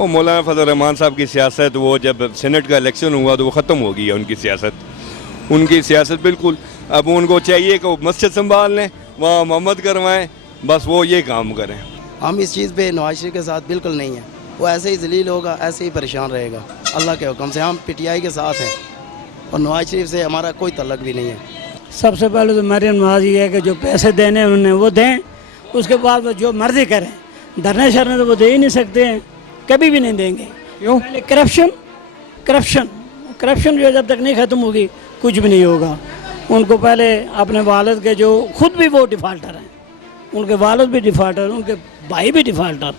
وہ مولانا فضل الرحمان صاحب کی سیاست، وہ جب سینٹ کا الیکشن ہوا تو وہ ختم ہو گئی ہے ان کی سیاست بالکل. اب ان کو چاہیے کہ وہ مسجد سنبھال لیں، وہاں محمد کروائیں، بس وہ یہ کام کریں. ہم اس چیز پہ نواز شریف کے ساتھ بالکل نہیں ہیں. وہ ایسے ہی ذلیل ہوگا، ایسے ہی پریشان رہے گا. اللہ کے حکم سے ہم پی ٹی آئی کے ساتھ ہیں اور نواز شریف سے ہمارا کوئی تعلق بھی نہیں ہے. سب سے پہلے تو مریم نواز یہ ہے کہ جو پیسے دینے انہوں نے وہ دیں، اس کے بعد وہ جو مرضی کریں. دھرنے شرنے تو وہ دے ہی نہیں سکتے ہیں، کبھی بھی نہیں دیں گے. کیوں؟ پہلے کرپشن جو جب تک نہیں ختم ہوگی کچھ بھی نہیں ہوگا. ان کو پہلے اپنے والد کے جو خود بھی وہ ڈیفالٹر ہیں، ان کے والد بھی ڈیفالٹر، ان کے بھائی بھی ڈیفالٹر،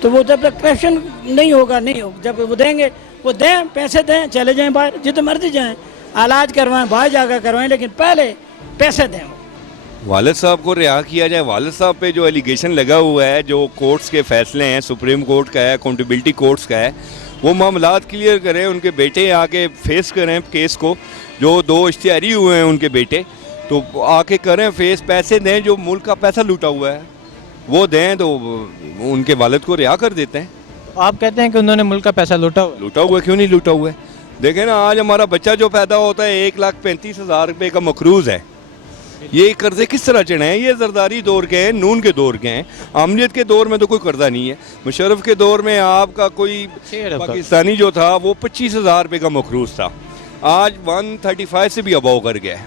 تو وہ جب تک کرپشن نہیں ہوگا نہیں ہوگا. جب وہ دیں گے وہ دیں، پیسے دیں، چلے جائیں باہر جتنے مرضی جائیں، علاج کروائیں، باہر جا کر کروائیں، لیکن پہلے پیسے دیں. والد صاحب کو رہا کیا جائے. والد صاحب پہ جو ایلیگیشن لگا ہوا ہے، جو کورٹس کے فیصلے ہیں، سپریم کورٹ کا ہے، اکاؤنٹیبلٹی کورٹس کا ہے، وہ معاملات کلیئر کریں. ان کے بیٹے آ کے فیس کریں کیس کو. جو 2 اشتہاری ہوئے ہیں ان کے بیٹے، تو آ کے کریں فیس. پیسے دیں، جو ملک کا پیسہ لوٹا ہوا ہے وہ دیں، تو ان کے والد کو رہا کر دیتے ہیں. آپ کہتے ہیں کہ انہوں نے ملک کا پیسہ لوٹا ہوا کیوں نہیں لوٹا ہوا ہے؟ دیکھیں نا، آج ہمارا بچہ جو پیدا ہوتا ہے 1,35,000 روپے کا مقروض ہے. یہ قرضے کس طرح چڑھے ہیں؟ یہ زرداری دور کے ہیں، نون کے دور کے ہیں. آمنیت کے دور میں تو کوئی قرضہ نہیں ہے. مشرف کے دور میں آپ کا کوئی پاکستانی جو تھا وہ 25,000 روپے کا مقروض تھا، آج 135 سے بھی اباؤ کر گیا ہے.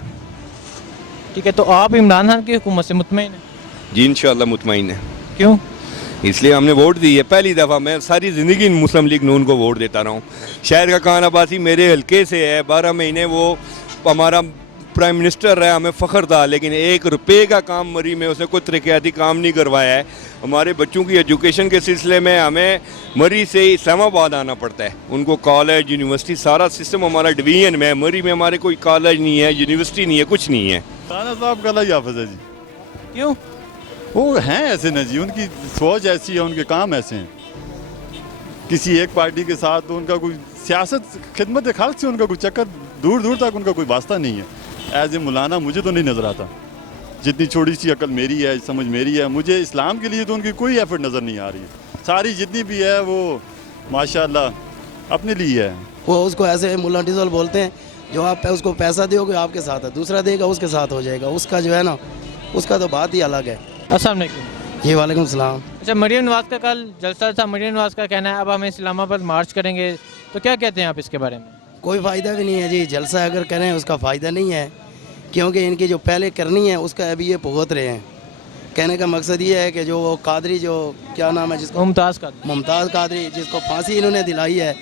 ٹھیک ہے، تو آپ عمران خان کی حکومت سے مطمئن ہیں؟ جی انشاءاللہ مطمئن ہے. کیوں؟ اس لیے ہم نے ووٹ دی ہے. پہلی دفعہ میں ساری زندگی مسلم لیگ نون کو ووٹ دیتا رہا ہوں. شہر کا کان عباسی میرے حلقے سے ہے. 12 مہینے وہ ہمارا پرائم منسٹر رہا، ہمیں فخر تھا، لیکن 1 روپے کا کام مری میں اس نے کوئی ترقیاتی کام نہیں کروایا ہے. ہمارے بچوں کی ایجوکیشن کے سلسلے میں ہمیں مری سے اسلام آباد آنا پڑتا ہے. ان کو کالج، یونیورسٹی، سارا سسٹم ہمارا ڈویژن میں. مری میں ہمارے کوئی کالج نہیں ہے، یونیورسٹی نہیں ہے، کچھ نہیں ہے. رانا صاحب کا اللہ حافظ ہے جی. کیوں؟ وہ ہیں ایسے نا جی، ان کی سوچ ایسی ہے، ان کے کام ایسے ہیں. کسی ایک پارٹی کے ساتھ ان کا کوئی سیاست، خدمت خلق سے ان کا کوئی چکر دور دور تک ان کا کوئی واسطہ نہیں ہے. ایز اے مولانا مجھے تو نہیں نظر آتا. جتنی چھوٹی سی عقل میری ہے، سمجھ میری ہے، مجھے اسلام کے لیے تو ان کی کوئی ایفرٹ نظر نہیں آ رہی ہے. ساری جتنی بھی ہے وہ ماشاءاللہ اپنے لیے ہے. وہ اس کو ایسے ملا ڈیزل بولتے ہیں، جو آپ اس کو پیسہ دو گے آپ کے ساتھ ہے، دوسرا دے گا اس کے ساتھ ہو جائے گا. اس کا جو ہے نا، اس کا تو بات ہی الگ ہے. السلام علیکم. جی وعلیکم السلام. اچھا، مریم نواز کا کل جلسہ تھا. مریم نواز کا کہنا ہے اب ہم اسلام آباد مارچ کریں گے، تو کیا کہتے ہیں آپ اس کے بارے میں؟ کوئی فائدہ بھی نہیں ہے جی. جلسہ اگر کریں اس کا فائدہ نہیں ہے، کیونکہ ان کی جو پہلے کرنی ہے اس کا ابھی یہ بھگت رہے ہیں. کہنے کا مقصد یہ ہے کہ جو وہ قادری، جو کیا نام ہے جس کو، ممتاز قادری، جس کو پھانسی انہوں نے دلائی ہے،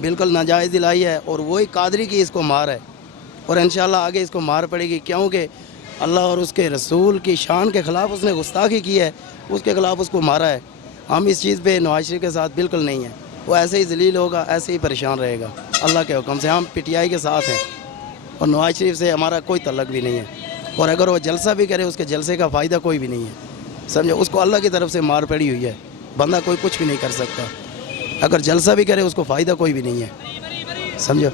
بالکل ناجائز دلائی ہے، اور وہی قادری کی اس کو مار ہے. اور انشاءاللہ آگے اس کو مار پڑے گی، کیونکہ اللہ اور اس کے رسول کی شان کے خلاف اس نے گستاخی کی ہے، اس کے خلاف اس کو مارا ہے. ہم اس چیز پہ نواز شریف کے ساتھ بالکل نہیں ہیں. وہ ایسے ہی ذلیل ہوگا، ایسے ہی پریشان رہے گا. اللہ کے حکم سے ہم پی ٹی آئی کے ساتھ ہیں اور نواز شریف سے ہمارا کوئی تعلق بھی نہیں ہے. اور اگر وہ جلسہ بھی کرے اس کے جلسے کا فائدہ کوئی بھی نہیں ہے. سمجھو، اس کو اللہ کی طرف سے مار پڑی ہوئی ہے. بندہ کوئی کچھ بھی نہیں کر سکتا. اگر جلسہ بھی کرے اس کو فائدہ کوئی بھی نہیں ہے. سمجھو.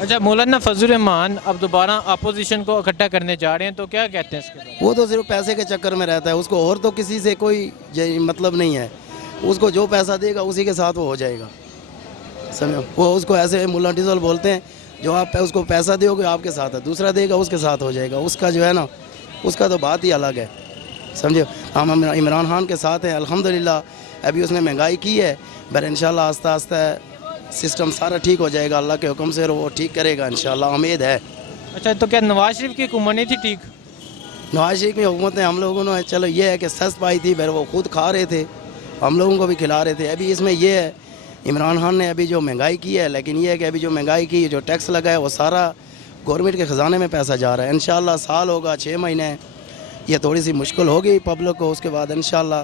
اچھا، مولانا فضل الرحمان اب دوبارہ اپوزیشن کو اکٹھا کرنے جا رہے ہیں، تو کیا کہتے ہیں اس کے بارے میں؟ وہ تو صرف پیسے کے چکر میں رہتا ہے. اس کو اور تو کسی سے کوئی مطلب نہیں ہے. اس کو جو پیسہ دے گا اسی کے ساتھ وہ ہو جائے گا. سمجھو. وہ اس کو ایسے ملا ڈیزل بولتے ہیں، جو آپ اس کو پیسہ دو گے آپ کے ساتھ ہے، دوسرا دے گا اس کے ساتھ ہو جائے گا. اس کا جو ہے نا، اس کا تو بات ہی الگ ہے. سمجھو. ہم عمران خان کے ساتھ ہیں الحمدللہ. ابھی اس نے مہنگائی کی ہے، پر انشاءاللہ آہستہ آہستہ سسٹم سارا ٹھیک ہو جائے گا اللہ کے حکم سے. وہ ٹھیک کرے گا انشاءاللہ، امید ہے. اچھا، تو کیا نواز شریف کی حکومت نہیں تھی ٹھیک؟ نواز شریف کی حکومت نے ہم لوگوں نے، چلو یہ ہے کہ سست پائی تھی، پھر وہ خود کھا رہے تھے، ہم لوگوں کو بھی کھلا رہے تھے. ابھی اس میں یہ ہے، عمران خان نے ابھی جو مہنگائی کی ہے، لیکن یہ ہے کہ ابھی جو مہنگائی کی، جو ٹیکس لگا ہے، وہ سارا گورنمنٹ کے خزانے میں پیسہ جا رہا ہے. انشاءاللہ سال ہوگا، 6 مہینے، یہ تھوڑی سی مشکل ہوگی پبلک کو. اس کے بعد انشاءاللہ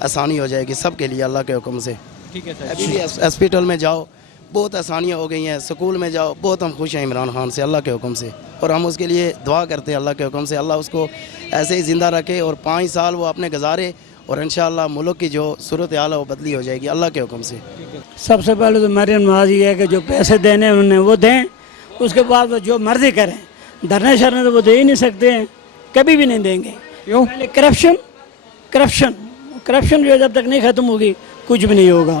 آسانی ہو جائے گی سب کے لیے اللہ کے حکم سے. ٹھیک ہے سر. ابھی بھی ہاسپٹل میں جاؤ بہت آسانیاں ہو گئی ہیں، اسکول میں جاؤ بہت. ہم خوش ہیں عمران خان سے اللہ کے حکم سے، اور ہم اس کے لیے دعا کرتے ہیں اللہ کے حکم سے. اللہ اس کو ایسے ہی زندہ رکھے اور 5 سال وہ اپنے گزارے، اور انشاءاللہ ملک کی جو صورتحال ہے وہ بدلی ہو جائے گی اللہ کے حکم سے. سب سے پہلے تو مریم نواز یہ ہے کہ جو پیسے دینے انہوں نے وہ دیں، اس کے بعد وہ جو مرضی کریں. دھرنے شرنے تو وہ دے ہی نہیں سکتے ہیں، کبھی بھی نہیں دیں گے. کیوں؟ پہلے کرپشن جو جب تک نہیں ختم ہوگی کچھ بھی نہیں ہوگا.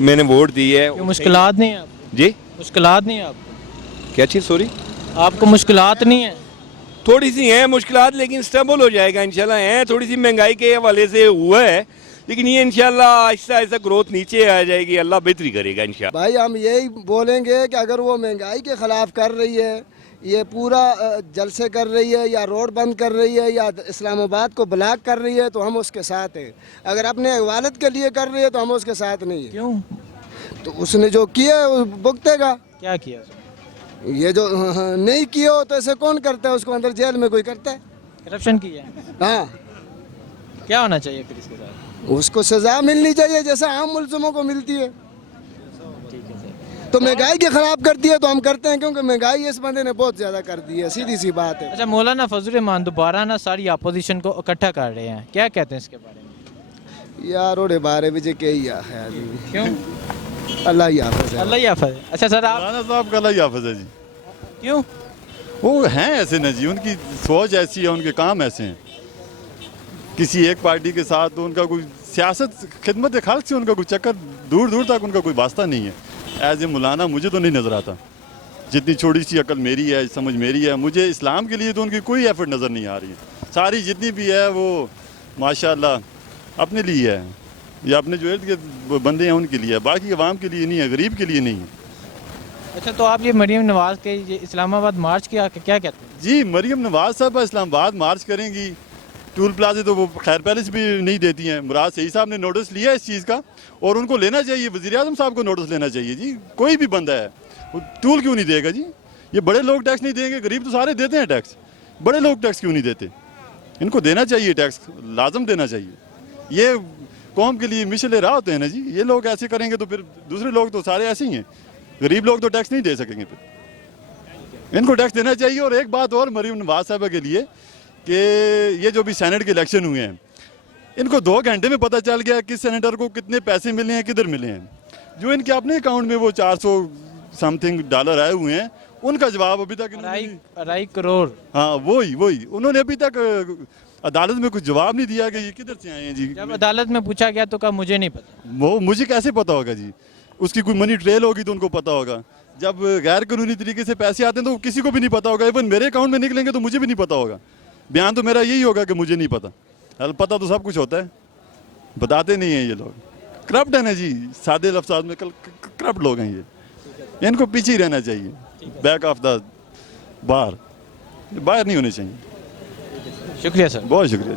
میں نے ووٹ دی ہے. کیوں مشکلات نہیں ہیں آپ جی مشکلات نہیں ہیں آپ کو کیا چیز سوری آپ کو مشکلات نہیں ہیں تھوڑی سی ہیں مشکلات لیکن اسٹیبل ہو جائے گا انشاءاللہ. ہیں تھوڑی سی مہنگائی کے حوالے سے ہوا ہے لیکن یہ انشاءاللہ آہستہ آہستہ گروتھ نیچے آ جائے گی. اللہ بہتری کرے گا انشاءاللہ. بھائی ہم یہی بولیں گے کہ اگر وہ مہنگائی کے خلاف کر رہی ہے, یہ پورا جلسے کر رہی ہے یا روڈ بند کر رہی ہے یا اسلام آباد کو بلاک کر رہی ہے تو ہم اس کے ساتھ ہیں. اگر اپنے والد کے لیے کر رہی ہے تو ہم اس کے ساتھ نہیں ہیں. کیوں تو اس نے جو کیا ہے وہ بھگتے گا. کیا کیا یہ جو نہیں کیا ہو تو ایسے کون کرتا ہے, اس کو اندر جیل میں کوئی کرتا ہے؟ کرپشن کیا ہے ہاں, کیا ہونا چاہیے پھر اس کے ساتھ اس کو سزا ملنی چاہیے جیسا عام ملزموں کو ملتی ہے. تو مہنگائی کے خلاف کرتی ہے تو ہم کرتے ہیں کیونکہ مہنگائی اس بندے نے بہت زیادہ کر دی ہے, سیدھی سی بات ہے. اچھا مولانا فضل الرحمان دوبارہ نا ساری اپوزیشن کو اکٹھا کر رہے ہیں, کیا کہتے ہیں اس کے بارے میں؟ یار اوڑے بارے بجے کہ کیوں اللہ ہی حافظ ہے. اللہ ہی حافظ. اچھا سر آپ مولانا صاحب کا اللہ حافظ ہے جی. کیوں وہ ہیں ایسے نا جی, ان کی سوچ ایسی ہے, ان کے کام ایسے ہیں. کسی ایک پارٹی کے ساتھ ان کا کوئی سیاست خدمت خلق سے ان کا کوئی چکر دور دور تک ان کا کوئی واسطہ نہیں ہے. ایز اے مولانا مجھے تو نہیں نظر آتا. جتنی چھوٹی سی عقل میری ہے, سمجھ میری ہے, مجھے اسلام کے لیے تو ان کی کوئی ایفرٹ نظر نہیں آ رہی ہے. ساری جتنی بھی ہے وہ ماشاءاللہ اپنے لیے ہے یا اپنے جو ارد گرد بندے ہیں ان کے لیے ہے, باقی عوام کے لیے نہیں ہے, غریب کے لیے نہیں ہے. اچھا تو آپ یہ مریم نواز کے یہ اسلام آباد مارچ کیا کیا کہتے ہیں؟ جی مریم نواز صاحب اسلام آباد مارچ کریں گی. ٹول پلازے تو وہ خیر پیلس بھی نہیں دیتی ہیں. مراد صحیح صاحب نے نوٹس لیا اس چیز کا اور ان کو لینا چاہیے. وزیر اعظم صاحب کو نوٹس لینا چاہیے جی. کوئی بھی بندہ ہے وہ ٹول کیوں نہیں دے گا جی؟ یہ بڑے لوگ ٹیکس نہیں دیں گے, غریب تو سارے دیتے ہیں ٹیکس, بڑے لوگ ٹیکس کیوں نہیں دیتے؟ ان کو دینا چاہیے ٹیکس, لازم دینا چاہیے. یہ قوم کے لیے مشن راہ ہوتے ہیں نا جی. یہ لوگ ایسے کریں گے تو پھر دوسرے لوگ تو سارے ایسے ہی ہیں. غریب لوگ تو ٹیکس نہیں دے سکیں گے, پھر ان کو ٹیکس دینا چاہیے. اور ایک بات اور مریم نواز صاحبہ کے لیے کہ یہ جو بھی سینٹ کے الیکشن ہوئے ہیں, ان کو 2 گھنٹے میں پتہ چل گیا کس سینیٹر کو کتنے پیسے ملے ہیں, کدھر ملے ہیں. جو ان کے اپنے اکاؤنٹ میں وہ 400 سم تھنگ ڈالر آئے ہوئے ہیں, ان کا جواب ابھی تک 2.5 کروڑ. ہاں وہی انہوں نے ابھی تک عدالت میں کچھ جواب نہیں دیا کہ یہ کدھر سے آئے ہیں جی. جب عدالت میں پوچھا گیا تو کہا مجھے نہیں پتا. وہ مجھے کیسے پتا ہوگا جی؟ اس کی کوئی منی ٹریل ہوگی تو ان کو پتا ہوگا. جب غیر قانونی طریقے سے پیسے آتے ہیں تو کسی کو بھی نہیں پتا ہوگا. ایون میرے اکاؤنٹ میں نکلیں گے تو مجھے بھی نہیں پتا ہوگا. بیان تو میرا یہی ہوگا کہ مجھے نہیں پتا. پتا تو سب کچھ ہوتا ہے, بتاتے نہیں ہیں یہ لوگ. کرپٹ ہے نا جی, سادے لفظات میں کرپٹ لوگ ہیں یہ. ان کو پیچھے ہی رہنا چاہیے, بیک آف دا باہر نہیں ہونے چاہیے. شکریہ سر. بہت شکریہ.